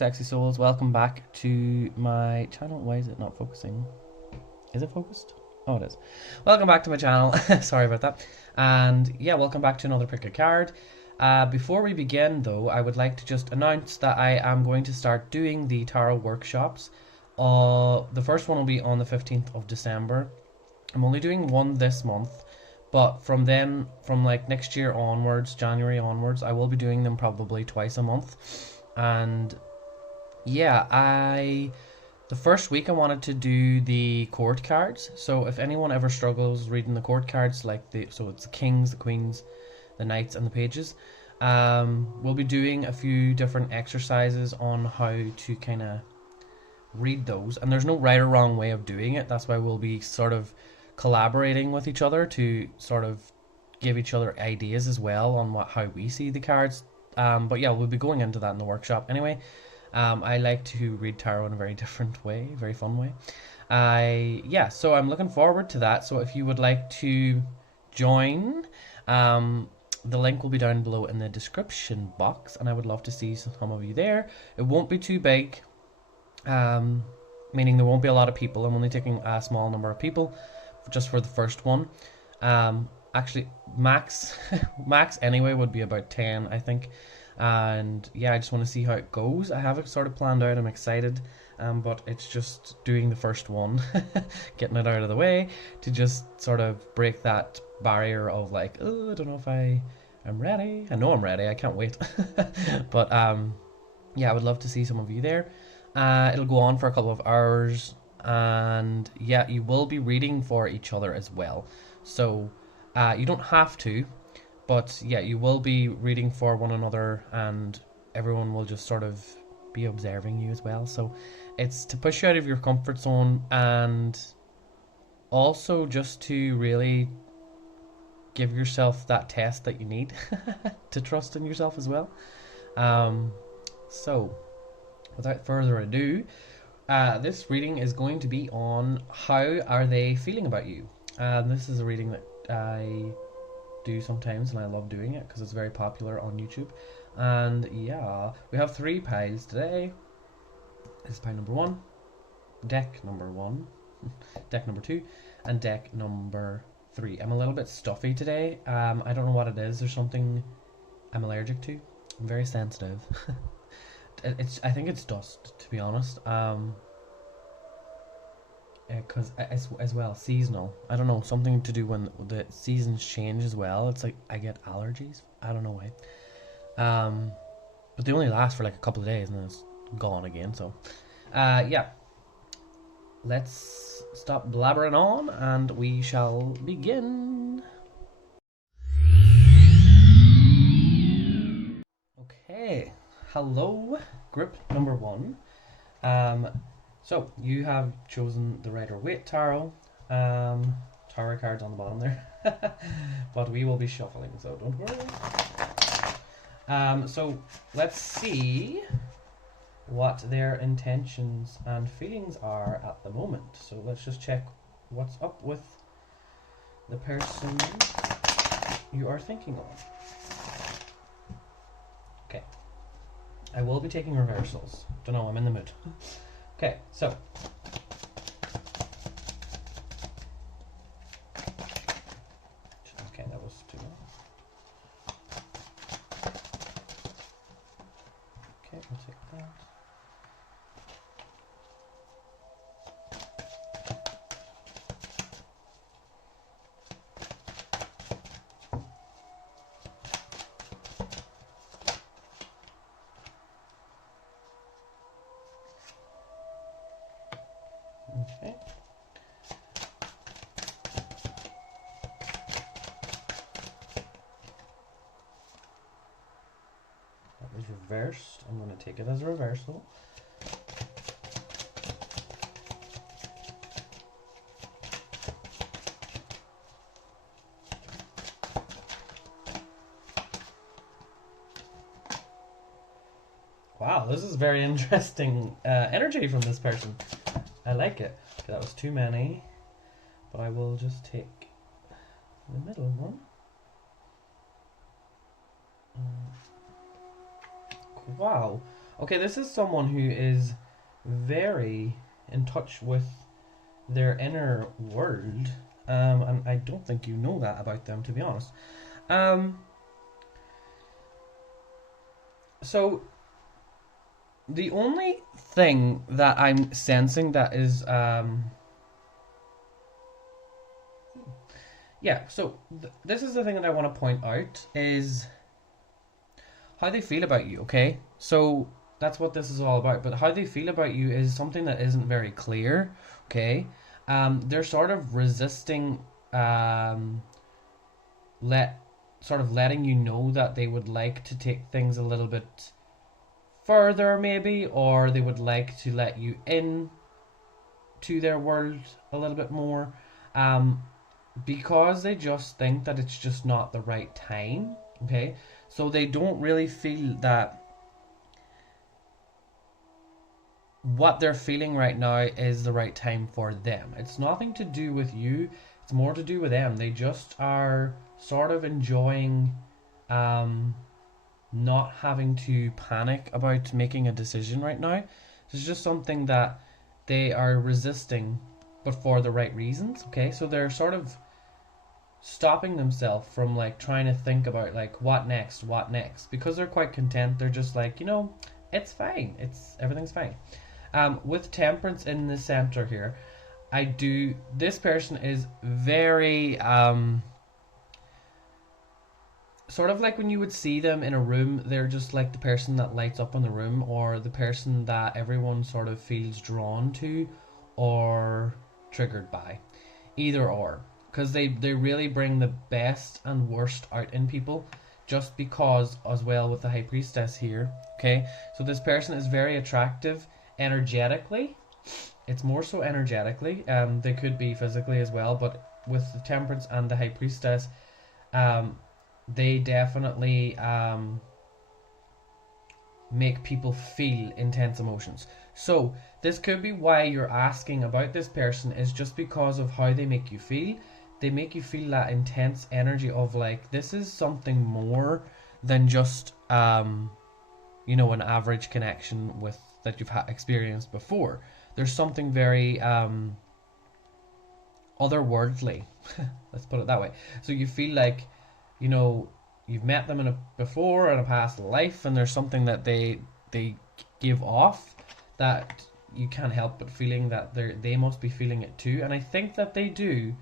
sexy souls, welcome back to my channel. Why is it not focusing? Is it focused? Oh, it is. Welcome back to my channel. Sorry about that. And yeah, welcome back to another pick a card. Before we begin though, I would like to just announce that I am going to start doing the tarot workshops. The first one will be on the 15th of December. I'm only doing one this month, but from then, from like next year onwards, January onwards, I will be doing them probably twice a month. And yeah, the first week I wanted to do the court cards. So if anyone ever struggles reading the court cards, like so it's the kings, the queens, the knights, and the pages, we'll be doing a few different exercises on how to kind of read those. And there's no right or wrong way of doing it. That's why we'll be sort of collaborating with each other to sort of give each other ideas as well on how we see the cards. But yeah, we'll be going into that in the workshop anyway. I like to read tarot in a very different way, very fun way. Yeah, so I'm looking forward to that. So if you would like to join, the link will be down below in the description box, and I would love to see some of you there. It won't be too big, meaning there won't be a lot of people. I'm only taking a small number of people just for the first one. Actually, max anyway would be about 10, I think. And yeah, I just want to see how it goes. I have it sort of planned out. I'm excited, but it's just doing the first one, getting it out of the way to just sort of break that barrier of like, oh, I don't know if I'm ready. I know I'm ready. I can't wait. But yeah, I would love to see some of you there. It'll go on for a couple of hours, and yeah, you will be reading for each other as well. So you don't have to, but yeah, you will be reading for one another, and everyone will just sort of be observing you as well. So it's to push you out of your comfort zone, and also just to really give yourself that test that you need to trust in yourself as well. So without further ado, this reading is going to be on how are they feeling about you. This is a reading that I do sometimes, and I love doing it because it's very popular on YouTube. And yeah, we have 3 piles today. This is pile number 1, deck number 1, deck number 2, and deck number 3. I'm a little bit stuffy today. I don't know what it is. There's something I'm allergic to. I'm very sensitive. I think it's dust, to be honest. Because as well, seasonal. I don't know, something to do when the seasons change as well. It's like I get allergies. I don't know why. But they only last for like a couple of days and then it's gone again. So, yeah. Let's stop blabbering on and we shall begin. Okay. Hello, group number 1. So you have chosen the Rider-Waite Tarot. Tarot cards on the bottom there. But we will be shuffling, so don't worry. So let's see what their intentions and feelings are at the moment. So let's just check what's up with the person you are thinking of. Okay. I will be taking reversals. Don't know, I'm in the mood. Okay, so okay, that was too long. Okay, we'll take that. Okay. That was reversed. I'm going to take it as a reversal. Wow, this is very interesting energy from this person. I like it. Okay, that was too many, but I will just take the middle one. Wow. Okay, this is someone who is very in touch with their inner world, and I don't think you know that about them, to be honest. So the only thing that I'm sensing that is yeah, so this is the thing that I want to point out is how they feel about you, okay? So that's what this is all about, but how they feel about you is something that isn't very clear, okay? They're sort of resisting letting you know that they would like to take things a little bit further, maybe, or they would like to let you in to their world a little bit more, because they just think that it's just not the right time, okay? So they don't really feel that what they're feeling right now is the right time for them. It's nothing to do with you, it's more to do with them. They just are sort of enjoying not having to panic about making a decision right now. It's just something that they are resisting, but for the right reasons, okay? So they're sort of stopping themselves from like trying to think about like what next, because they're quite content. They're just like, you know, it's fine, everything's fine. With temperance in the center here, this person is very sort of like when you would see them in a room, they're just like the person that lights up in the room, or the person that everyone sort of feels drawn to or triggered by, either or, because they really bring the best and worst out in people, just because, as well with the High Priestess here, okay? So this person is very attractive energetically. It's more so energetically. They could be physically as well, but with the Temperance and the High Priestess, they definitely make people feel intense emotions. So this could be why you're asking about this person, is just because of how they make you feel. They make you feel that intense energy of like, this is something more than just you know, an average connection with that you've experienced before. There's something very otherworldly. Let's put it that way. So you feel like, you know, you've met them before in a past life, and there's something that they give off that you can't help but feeling that they must be feeling it too. And I think that they do,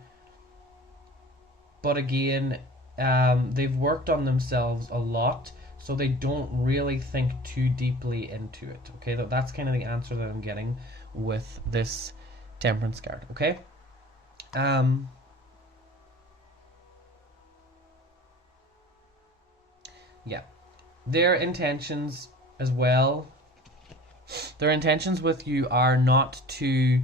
but again, they've worked on themselves a lot, so they don't really think too deeply into it. Okay, that's kind of the answer that I'm getting with this Temperance card. Okay. Yeah, their intentions as well. Their intentions with you are not to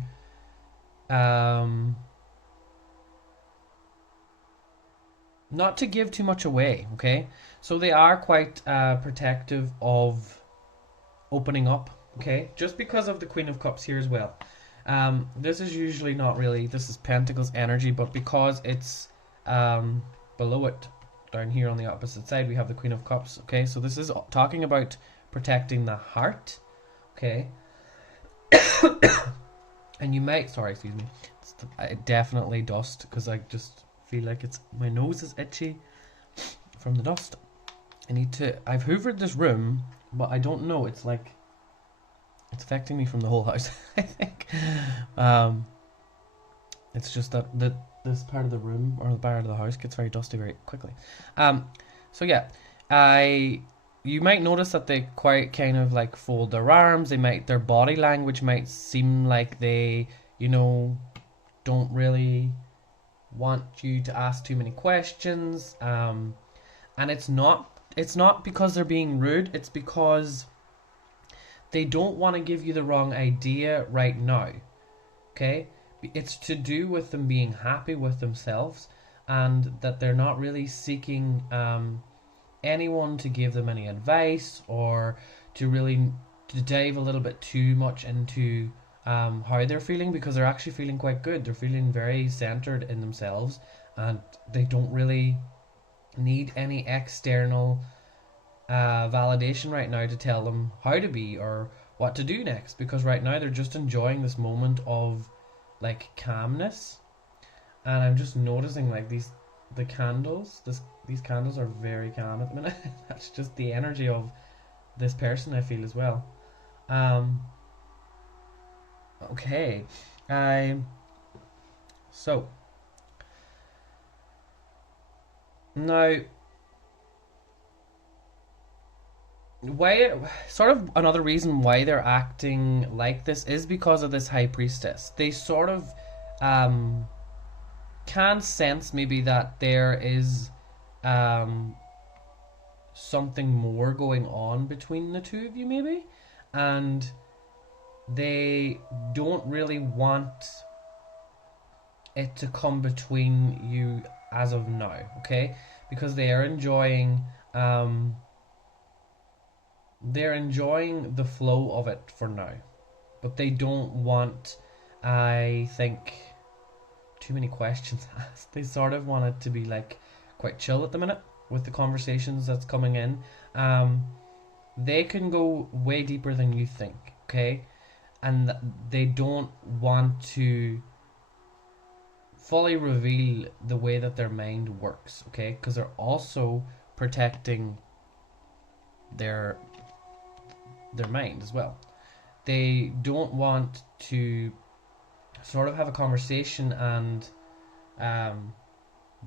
not to give too much away, okay? So they are quite protective of opening up, okay? Just because of the Queen of Cups here as well. This is usually not really, this is Pentacles energy, but because it's below it, down here on the opposite side, we have the Queen of Cups, okay? So this is talking about protecting the heart, okay? And you might, sorry, excuse me, I definitely dust, because I just feel like my nose is itchy from the dust. I've hoovered this room, but I don't know, it's like, it's affecting me from the whole house, I think. It's just that this part of the room, or the part of the house, gets very dusty very quickly. So yeah, you might notice that they quite kind of like fold their arms. Their body language might seem like they, you know, don't really want you to ask too many questions. And it's not because they're being rude. It's because they don't want to give you the wrong idea right now. Okay? It's to do with them being happy with themselves, and that they're not really seeking anyone to give them any advice, or to dive a little bit too much into how they're feeling, because they're actually feeling quite good. They're feeling very centered in themselves, and they don't really need any external validation right now to tell them how to be or what to do next, because right now they're just enjoying this moment of like calmness. And I'm just noticing like these candles are very calm at the minute. That's just the energy of this person, I feel, as well. Okay. So now, why, sort of another reason why they're acting like this is because of this high priestess. They sort of can sense maybe that there is something more going on between the two of you, maybe, and they don't really want it to come between you as of now, okay? Because they are enjoying the flow of it for now, but they don't want, I think, too many questions asked. They sort of want it to be like quite chill at the minute with the conversations that's coming in. They can go way deeper than you think, okay? And they don't want to fully reveal the way that their mind works, okay? Because they're also protecting their mind as well. They don't want to sort of have a conversation and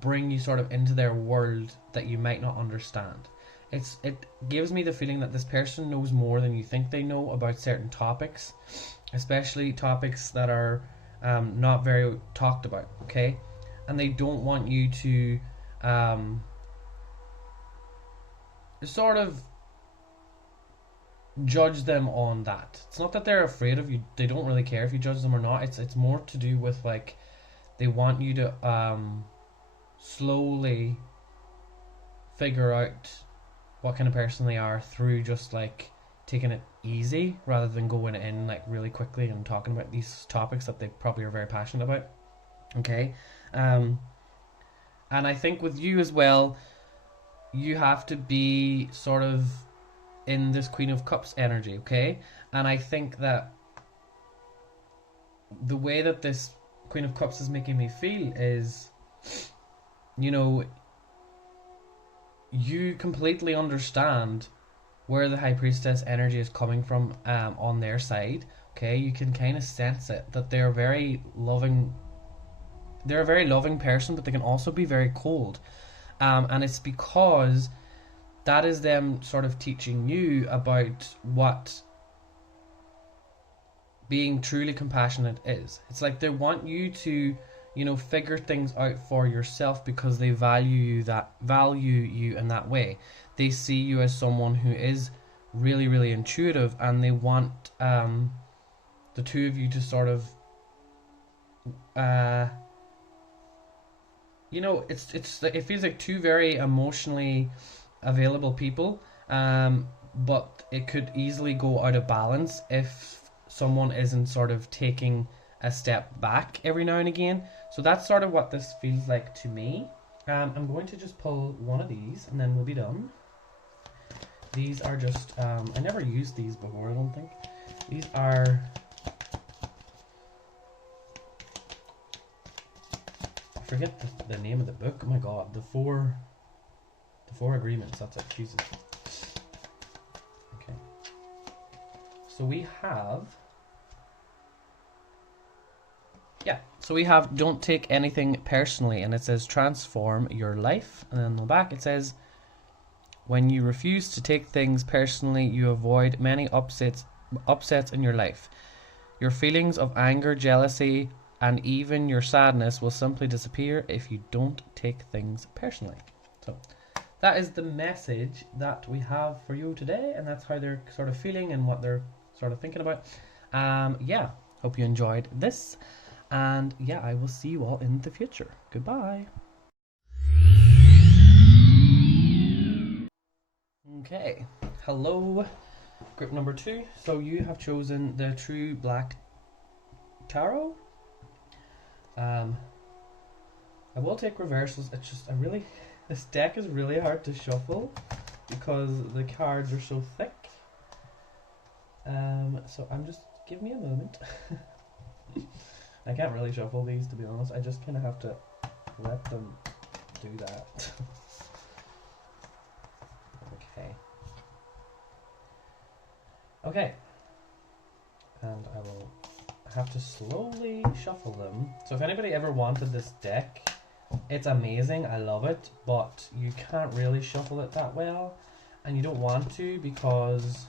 bring you sort of into their world that you might not understand. It gives me the feeling that this person knows more than you think they know about certain topics, especially topics that are not very talked about, okay? And they don't want you to sort of judge them on that. It's not that they're afraid of you. They don't really care if you judge them or not. It's more to do with like they want you to slowly figure out what kind of person they are through just like taking it easy rather than going in like really quickly and talking about these topics that they probably are very passionate about. Okay, and I think with you as well, you have to be sort of in this Queen of Cups energy, okay? And I think that the way that this Queen of Cups is making me feel is, you know, you completely understand where the High Priestess energy is coming from on their side, okay? You can kind of sense it, that they're very loving. They're a very loving person, but they can also be very cold. And it's because that is them sort of teaching you about what being truly compassionate is. It's like they want you to, you know, figure things out for yourself because they value you in that way. They see you as someone who is really, really intuitive, and they want the two of you to sort of you know, it feels like two very emotionally available people, but it could easily go out of balance if someone isn't sort of taking a step back every now and again. So that's sort of what this feels like to me. I'm going to just pull one of these and then we'll be done. These are just, I never used these before, I don't think. These are, I forget the name of the book. Oh my god, the four agreements. That's it. Jesus. Okay. So we have, so we have don't take anything personally, and it says transform your life, and then on the back it says when you refuse to take things personally, you avoid many upsets in your life. Your feelings of anger, jealousy, and even your sadness will simply disappear if you don't take things personally. So that is the message that we have for you today, and that's how they're sort of feeling and what they're sort of thinking about. Yeah, hope you enjoyed this, and yeah, I will see you all in the future. Goodbye. Okay, hello, group number 2. So you have chosen the True Black Tarot. I will take reversals. It's just this deck is really hard to shuffle. because the cards are so thick. So I'm just, give me a moment. I can't really shuffle these, to be honest. I just kind of have to let them do that. Okay. Okay. And I will have to slowly shuffle them. So if anybody ever wanted this deck, it's amazing. I love it, but you can't really shuffle it that well, and you don't want to because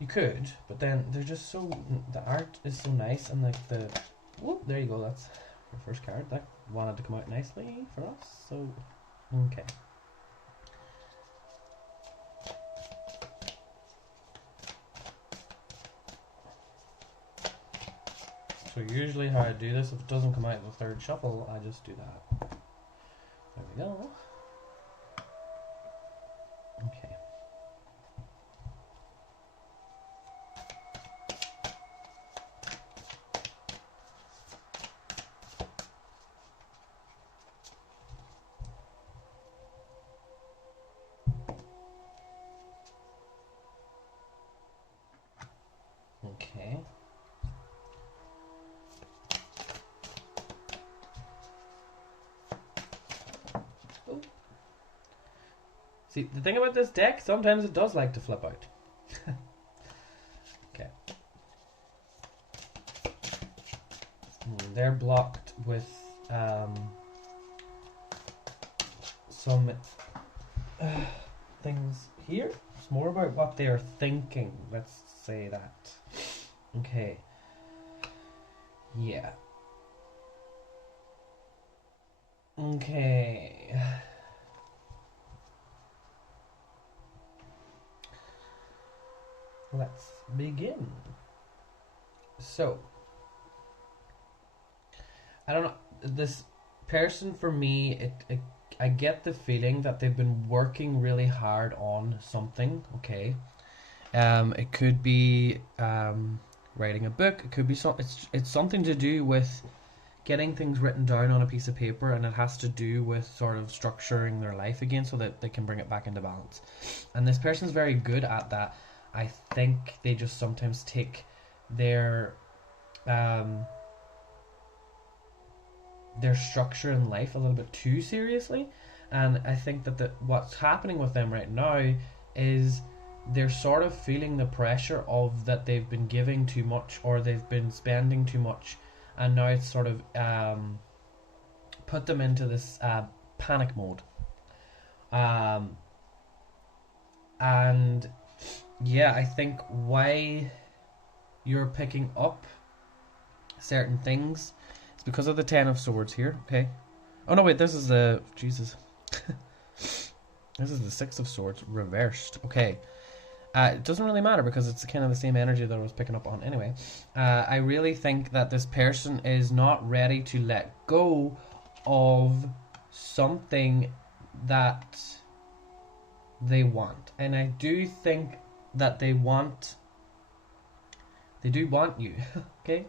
you could, but then they're just so, the art is so nice, and like the, whoop, there you go, that's the first card. That wanted to come out nicely for us, so, okay. So usually how I do this, if it doesn't come out in the third shuffle, I just do that. There we go. Okay. Okay. Oh. See, the thing about this deck, sometimes it does like to flip out. Okay. They're blocked with some things here. It's more about what they are thinking, let's say that. Okay. Yeah. Okay. Let's begin. So, I don't know, this person, for me, I get the feeling that they've been working really hard on something, okay? It could be writing a book, it could be it's something to do with getting things written down on a piece of paper, and it has to do with sort of structuring their life again so that they can bring it back into balance. And this person's very good at that. I think they just sometimes take their structure in life a little bit too seriously, and I think that what's happening with them right now is they're sort of feeling the pressure of that they've been giving too much, or they've been spending too much, and now it's sort of put them into this panic mode. And yeah, I think why you're picking up certain things is because of the Ten of Swords here, okay? Oh no, wait, this is the, Jesus. This is the Six of Swords reversed, okay. It doesn't really matter because it's kind of the same energy that I was picking up on anyway. I really think that this person is not ready to let go of something that they want. And I do think that they do want you, okay?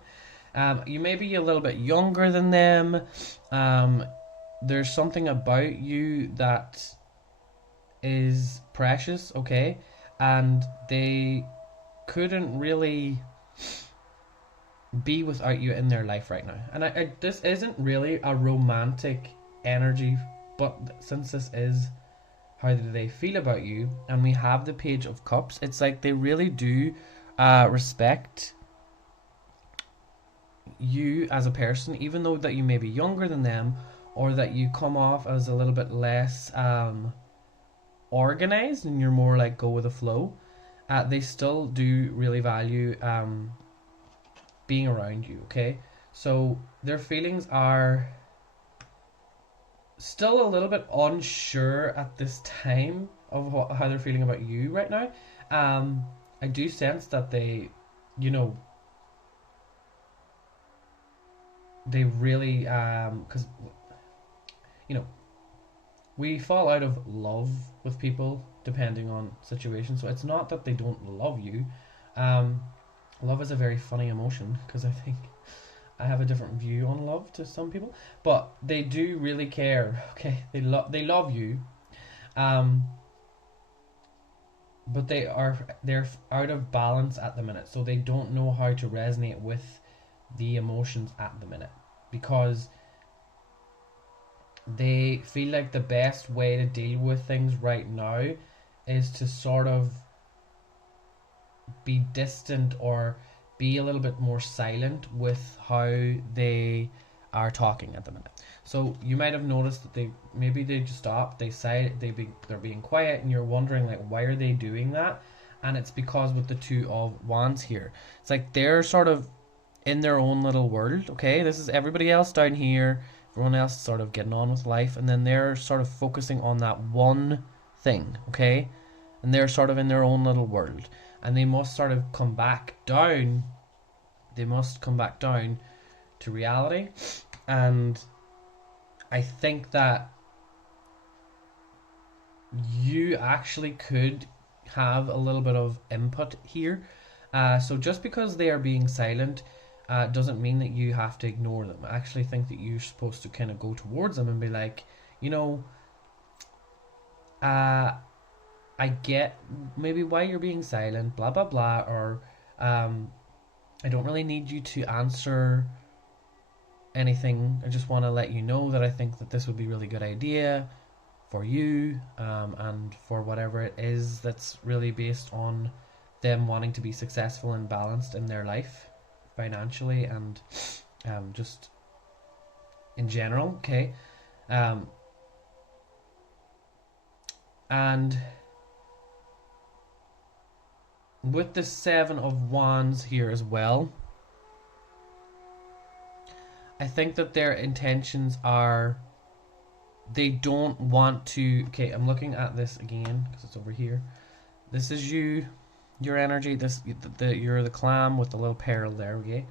You may be a little bit younger than them. There's something about you that is precious, okay? And they couldn't really be without you in their life right now. And this isn't really a romantic energy, but since this is how do they feel about you, and we have the Page of Cups, it's like they really do respect you as a person, even though that you may be younger than them, or that you come off as a little bit less organized and you're more like go with the flow. They still do really value being around you, okay? So their feelings are still a little bit unsure at this time of how they're feeling about you right now. I do sense that they, you know, they really, because, you know, we fall out of love with people depending on situations. So it's not that they don't love you. Love is a very funny emotion, because I think I have a different view on love to some people, but they do really care. Okay, they love you, But they're out of balance at the minute, so they don't know how to resonate with the emotions at the minute, because they feel like the best way to deal with things right now is to sort of be distant or be a little bit more silent with how they are talking at the minute. So you might have noticed that they just stop, they're being quiet, and you're wondering like, why are they doing that? And it's because with the Two of Wands here, it's like they're sort of in their own little world. Okay, this is everybody else down here, everyone else is sort of getting on with life, and then they're sort of focusing on that one thing. Okay, and they're sort of in their own little world, and they must sort of come back down. They must come back down to reality. And I think that you actually could have a little bit of input here. So just because they are being silent doesn't mean that you have to ignore them. I actually think that you're supposed to kind of go towards them and be like, you know, I get maybe why you're being silent, blah blah blah, or I don't really need you to answer anything. I just want to let you know that I think that this would be a really good idea for you, and for whatever it is that's really based on them wanting to be successful and balanced in their life, financially and just in general. Okay, and with the Seven of Wands here as well, I think that their intentions are, they don't want to. Okay, I'm looking at this again because it's over here. This is you, your energy. You're the clam with the little pearl there. Okay,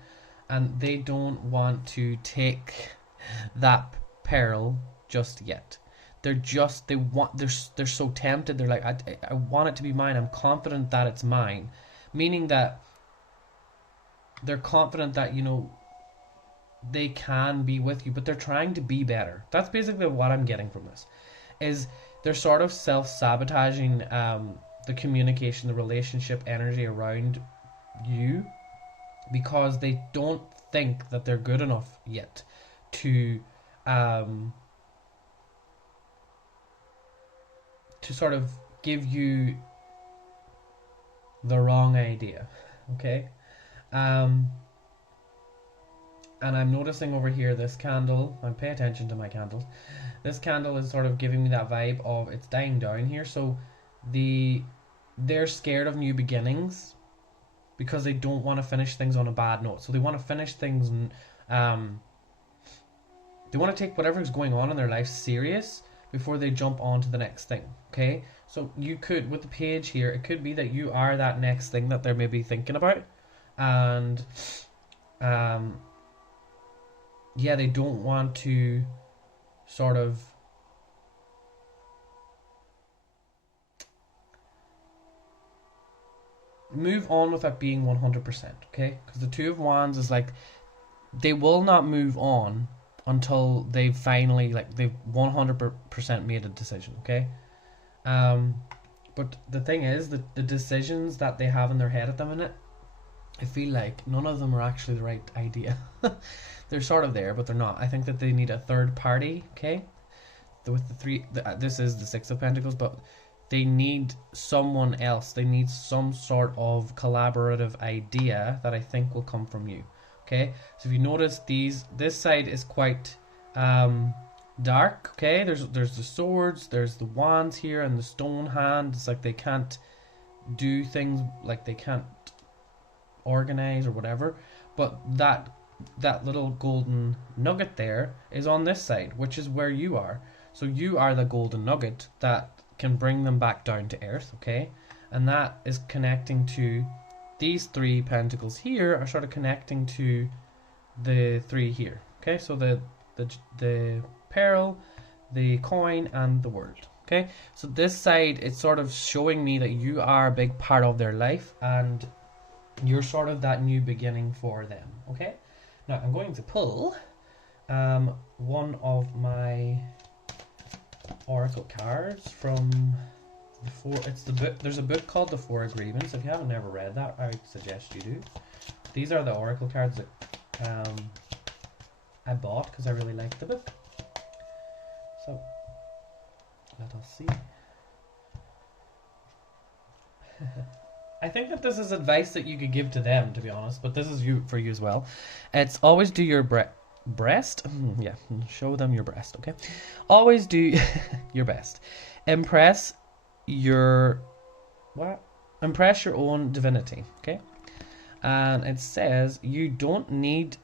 and they don't want to take that pearl just yet. They're so tempted. They're like, I want it to be mine. I'm confident that it's mine, meaning that they're confident that, you know, they can be with you, but they're trying to be better. That's basically what I'm getting from this, is they're sort of self-sabotaging the communication, the relationship energy around you, because they don't think that they're good enough yet to sort of give you the wrong idea. Okay, and I'm noticing over here this candle, and pay attention to my candles, this candle is sort of giving me that vibe of it's dying down here. So they're scared of new beginnings because they don't want to finish things on a bad note. So they want to finish things, they want to take whatever's going on in their life serious before they jump on to the next thing. Okay, so you could, with the page here, it could be that you are that next thing that they're maybe thinking about, and yeah, they don't want to sort of move on without being 100%, okay? Because the Two of Wands is like, they will not move on until they've finally, like, they've 100% made a decision, okay? But the thing is, the decisions that they have in their head at the minute, I feel like none of them are actually the right idea. They're sort of there, but they're not. I think that they need a third party, okay? With the three, this is the Six of Pentacles, but they need someone else. They need some sort of collaborative idea that I think will come from you, okay? So if you notice, this side is quite dark, okay? There's the swords, there's the wands here, and the stone hand. It's like they can't do things, like they can't organize or whatever, but that little golden nugget there is on this side, which is where you are. So you are the golden nugget that can bring them back down to earth, okay? And that is connecting to these three pentacles here, are sort of connecting to the three here, okay? So the pearl, the coin, and the world, okay? So this side, it's sort of showing me that you are a big part of their life, and you're sort of that new beginning for them, okay? Now I'm going to pull one of my oracle cards from it's the book. There's a book called The Four Agreements. If you haven't ever read that, I suggest you do. These are the oracle cards that I bought because I really liked the book. So let us see. I think that this is advice that you could give to them, to be honest, but this is for you as well. It's always do your breast. Yeah, show them your breast, okay? Always do your best. Impress your own divinity, okay? And it says you don't need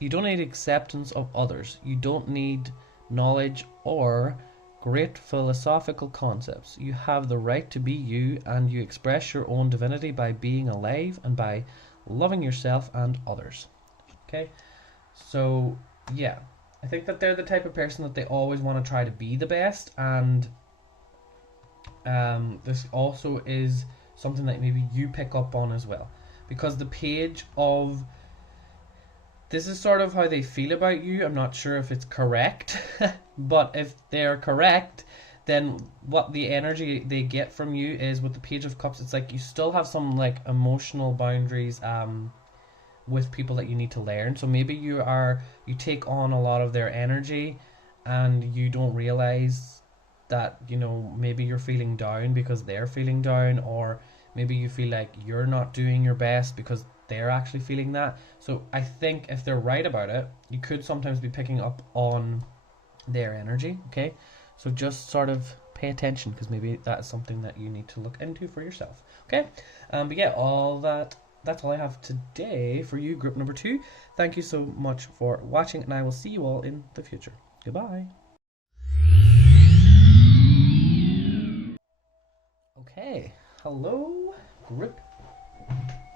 acceptance of others. You don't need knowledge or great philosophical concepts. You have the right to be you, and you express your own divinity by being alive and by loving yourself and others. Okay? So, yeah. I think that they're the type of person that they always want to try to be the best, and this also is something that maybe you pick up on as well. Because the page of... This is sort of how they feel about you. I'm not sure if it's correct, but if they're correct, then what the energy they get from you is with the Page of Cups, it's like you still have some like emotional boundaries with people that you need to learn. So maybe you take on a lot of their energy and you don't realize that, you know, maybe you're feeling down because they're feeling down, or maybe you feel like you're not doing your best because they're actually feeling that. So I think if they're right about it, you could sometimes be picking up on their energy, okay? So just sort of pay attention, because maybe that's something that you need to look into for yourself, okay? But yeah, that's all I have today for you, group number 2. Thank you so much for watching, and I will see you all in the future. Goodbye. Okay, hello, group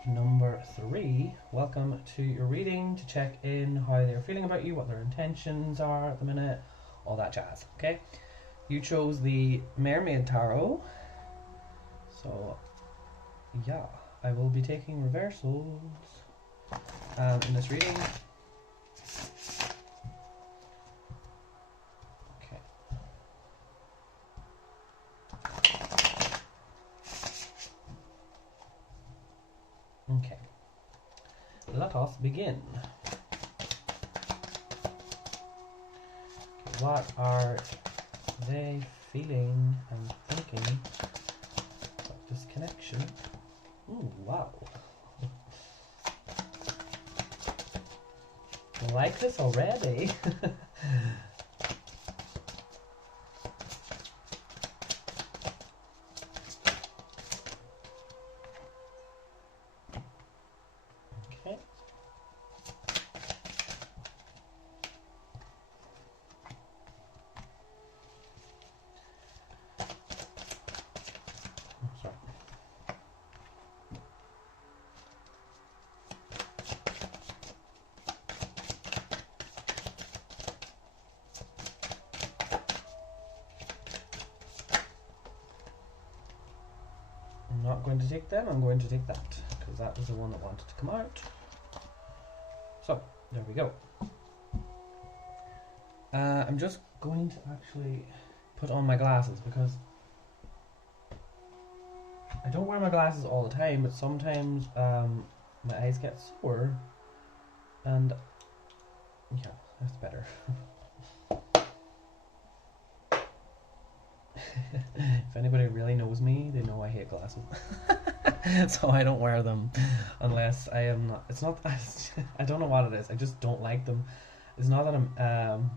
number 3. Welcome to your reading to check in how they're feeling about you, what their intentions are at the minute, all that jazz, okay? You chose the Mermaid Tarot, so yeah, I will be taking reversals in this reading. Okay. Okay. Let us begin. What are they feeling and thinking about this connection? Ooh, wow. I like this already. Okay. Sorry. I'm not going to take them, I'm going to take that, because that was the one that wanted to come out. So, there we go. I'm just going to actually put on my glasses, because I don't wear my glasses all the time, but sometimes my eyes get sore, and yeah, that's better. If anybody really knows me, they know I hate glasses. So I don't wear them unless I am not, it's not, I don't know what it is, I just don't like them. It's not that I'm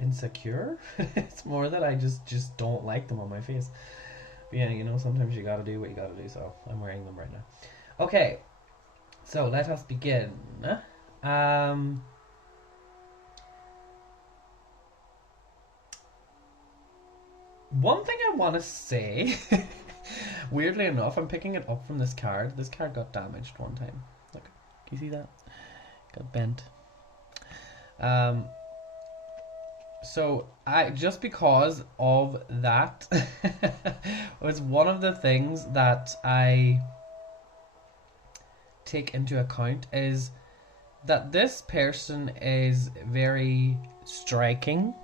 insecure, it's more that I just don't like them on my face. But yeah, you know, sometimes you gotta do what you gotta do, so I'm wearing them right now. Okay, so let us begin. One thing I want to say, weirdly enough, I'm picking it up from this card. This card got damaged one time. Look, can you see that? Got bent. So just because of that was one of the things that I take into account, is that this person is very striking.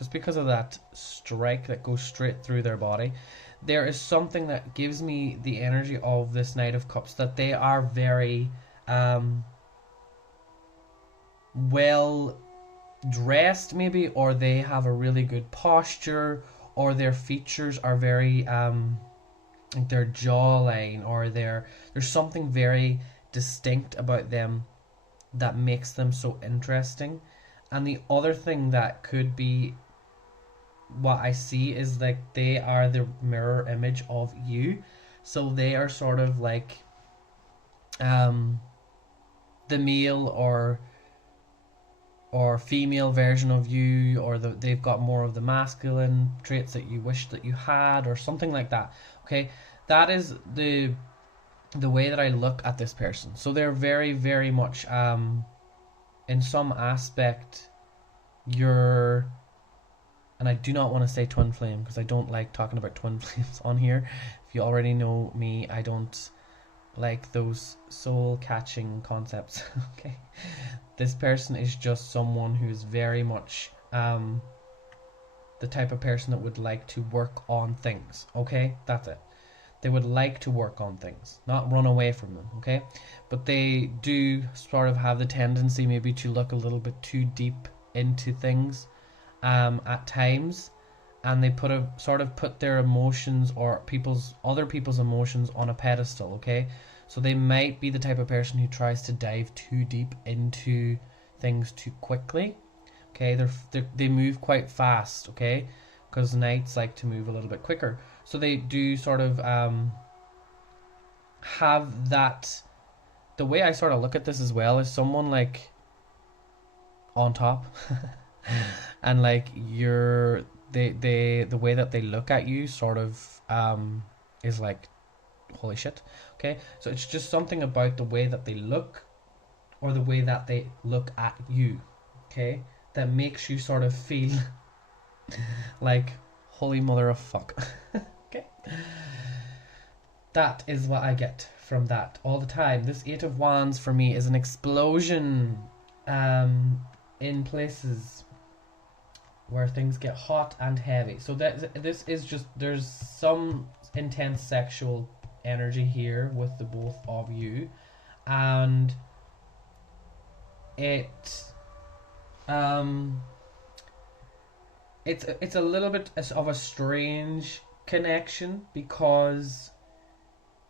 just because of that strike that goes straight through their body. There is something that gives me the energy of this Knight of Cups, that they are very well dressed maybe, or they have a really good posture, or their features are very like their jawline, or there's something very distinct about them that makes them so interesting. And the other thing that could be what I see is like they are the mirror image of you. So they are sort of like the male or female version of you, or they've got more of the masculine traits that you wish that you had, or something like that. Okay, that is the way that I look at this person. So they're very, very much in some aspect you're, and I do not want to say twin flame because I don't like talking about twin flames on here. If you already know me, I don't like those soul catching concepts. Okay, this person is just someone who's very much the type of person that would like to work on things. Okay, that's it. They would like to work on things, not run away from them. Okay, but they do sort of have the tendency maybe to look a little bit too deep into things at times, and they put their emotions or other people's emotions on a pedestal. Okay, so they might be the type of person who tries to dive too deep into things too quickly. Okay, they move quite fast. Okay, because knights like to move a little bit quicker, so they do sort of have that. The way I sort of look at this as well is someone like on top and like the way that they look at you sort of is like holy shit. Okay, so it's just something about the way that they look, or the way that they look at you, okay, that makes you sort of feel like holy mother of fuck. Okay, that is what I get from that all the time. This Eight of Wands for me is an explosion in places where things get hot and heavy. So this is just, there's some intense sexual energy here with the both of you, and it's a little bit of a strange connection because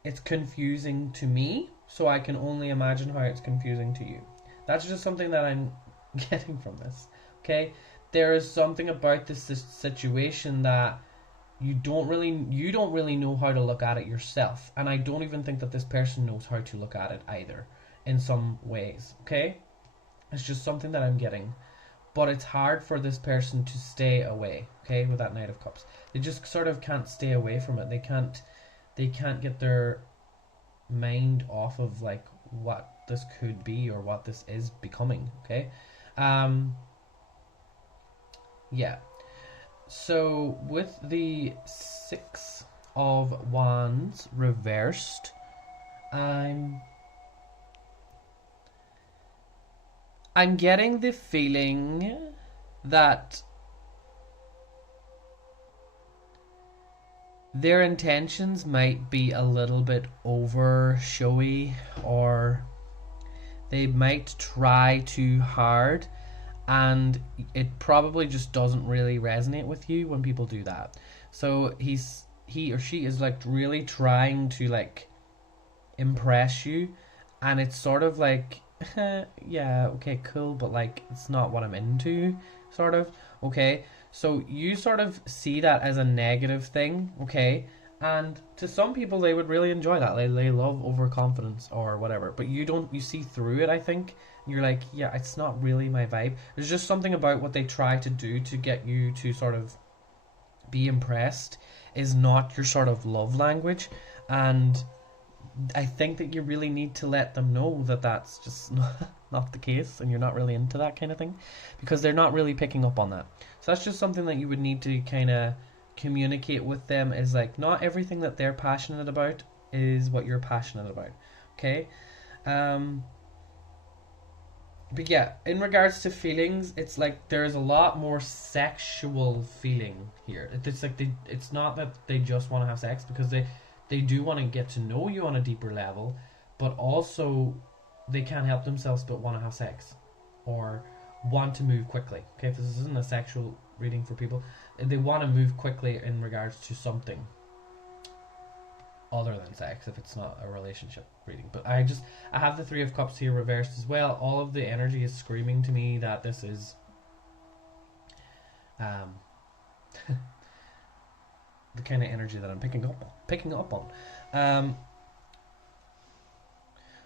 it's confusing to me, so I can only imagine how it's confusing to you. That's just something that I'm getting from this. Okay, there is something about this situation that you don't really know how to look at it yourself, and I don't even think that this person knows how to look at it either in some ways. Okay, it's just something that I'm getting, but it's hard for this person to stay away. Okay, with that Knight of Cups, they just sort of can't stay away from it. They can't get their mind off of like what this could be or what this is becoming. Okay, yeah. So with the Six of Wands reversed, I'm getting the feeling that their intentions might be a little bit over showy, or they might try too hard, and it probably just doesn't really resonate with you when people do that. So he or she is like really trying to like impress you, and it's sort of like yeah, okay, cool, but like it's not what I'm into, sort of. Okay, so you sort of see that as a negative thing. Okay, and to some people they would really enjoy that. They love overconfidence or whatever, but you see through it, I think. You're like, yeah, it's not really my vibe. There's just something about what they try to do to get you to sort of be impressed is not your sort of love language, and I think that you really need to let them know that that's just not the case, and you're not really into that kind of thing, because they're not really picking up on that. So that's just something that you would need to kind of communicate with them, is like not everything that they're passionate about is what you're passionate about. Okay, But yeah, in regards to feelings, it's like there's a lot more sexual feeling here. It's like it's not that they just want to have sex, because they do want to get to know you on a deeper level, but also they can't help themselves but want to have sex or want to move quickly. Okay, if this isn't a sexual reading for people, they want to move quickly in regards to something other than sex, if it's not a relationship reading. But I have the Three of Cups here reversed as well. All of the energy is screaming to me that this is the kind of energy that I'm picking up on.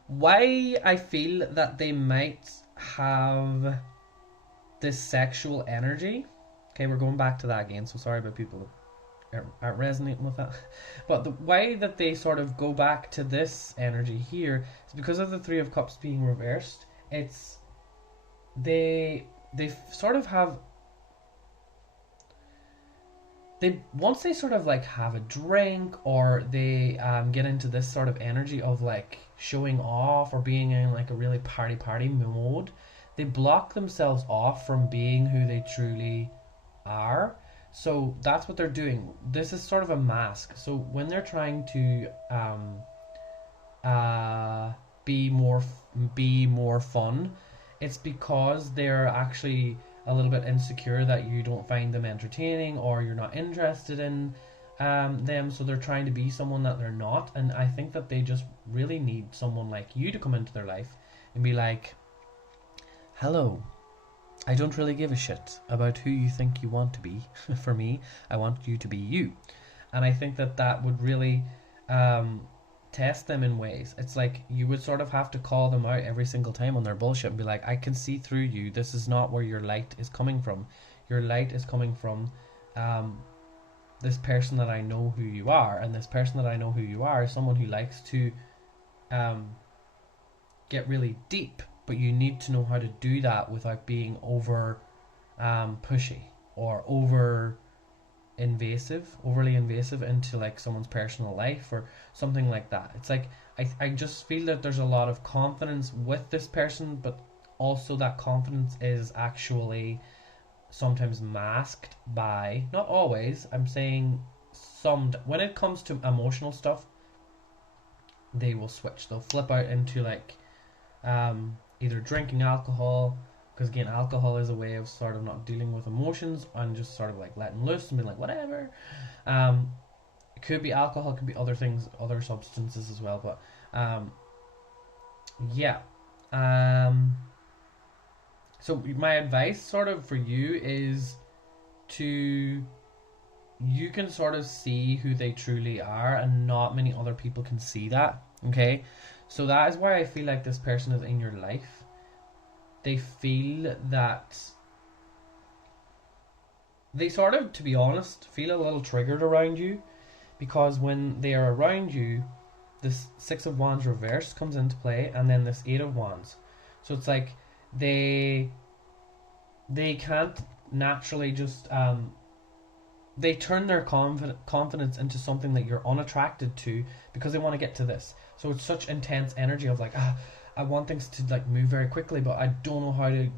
Why I feel that they might have this sexual energy. Okay, we're going back to that again, so sorry about people that aren't resonating with that. But the way that they sort of go back to this energy here is because of the Three of Cups being reversed. It's they sort of have, once they sort of like have a drink, or they get into this sort of energy of like showing off or being in like a really party mode, they block themselves off from being who they truly are. So that's what they're doing. This is sort of a mask. So when they're trying to be more fun, it's because they're actually a little bit insecure that you don't find them entertaining, or you're not interested in them. So they're trying to be someone that they're not. And I think that they just really need someone like you to come into their life and be like, hello, I don't really give a shit about who you think you want to be. For me, I want you to be you. And I think that that would really test them in ways. It's like you would sort of have to call them out every single time on their bullshit and be like, I can see through you. This is not where your light is coming from. Your light is coming from this person that I know who you are. And this person that I know who you are is someone who likes to get really deep. But you need to know how to do that without being over pushy or overly invasive into like someone's personal life or something like that. It's like I just feel that there's a lot of confidence with this person, but also that confidence is actually sometimes masked by, not always, I'm saying when it comes to emotional stuff, they will switch. They'll flip out into like either drinking alcohol, because again, alcohol is a way of sort of not dealing with emotions and just sort of like letting loose and being like whatever. It could be alcohol, it could be other things, other substances as well. But yeah. So my advice sort of for you is you can sort of see who they truly are, and not many other people can see that. Okay, so that is why I feel like this person is in your life. They feel that they sort of, to be honest, feel a little triggered around you, because when they are around you, this Six of Wands reversed comes into play, and then this Eight of Wands. So it's like they can't naturally just they turn their confidence into something that you're unattracted to, because they want to get to this. So it's such intense energy of like, I want things to like move very quickly, but I don't know how to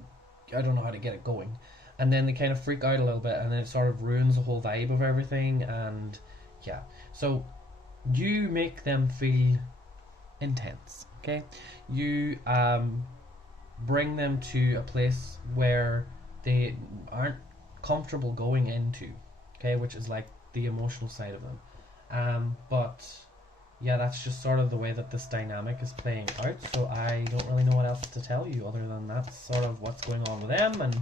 get it going. And then they kind of freak out a little bit, and then it sort of ruins the whole vibe of everything. And yeah, so you make them feel intense, okay? You bring them to a place where they aren't comfortable going into, okay, which is like the emotional side of them. But yeah, that's just sort of the way that this dynamic is playing out. So I don't really know what else to tell you other than that's sort of what's going on with them. And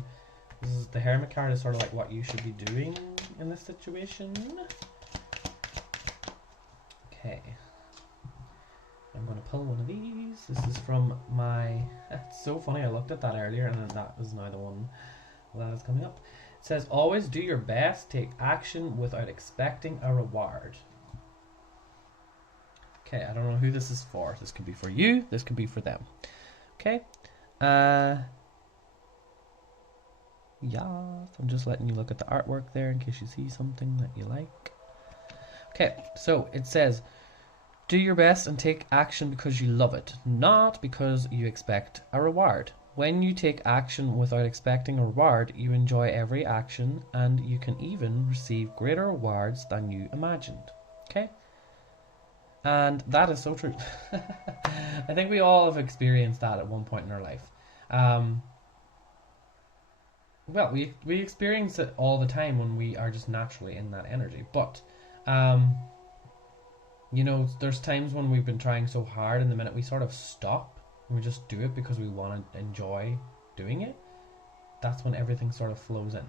this is the Hermit card is sort of like what you should be doing in this situation. Okay, I'm going to pull one of these. This is from my... It's so funny, I looked at that earlier and that is now the one that is coming up. It says, always do your best, take action without expecting a reward. Okay, I don't know who this is for. This could be for you, this could be for them. Okay. Yeah, so I'm just letting you look at the artwork there in case you see something that you like. Okay, so it says, do your best and take action because you love it, not because you expect a reward. When you take action without expecting a reward, you enjoy every action and you can even receive greater rewards than you imagined. Okay? And that is so true. I think we all have experienced that at one point in our life. Well, we experience it all the time when we are just naturally in that energy. But, you know, there's times when we've been trying so hard, and the minute we sort of stop, and we just do it because we want to enjoy doing it, that's when everything sort of flows in.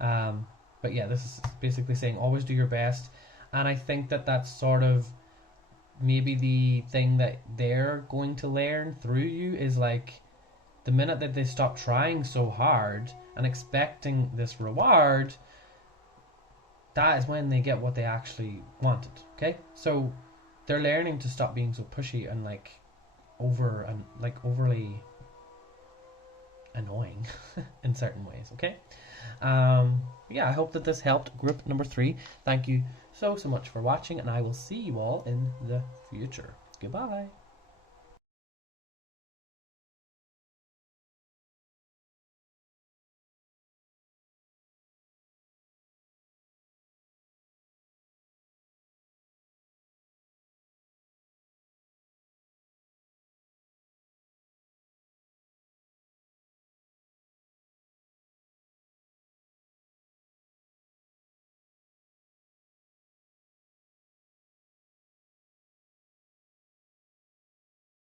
But yeah, this is basically saying always do your best. And I think that that's sort of maybe the thing that they're going to learn through you is like the minute that they stop trying so hard and expecting this reward, that is when they get what they actually wanted. Okay, so they're learning to stop being so pushy and like overly annoying in certain ways. Okay, yeah, I hope that this helped group number 3. Thank you so much for watching, and I will see you all in the future. Goodbye.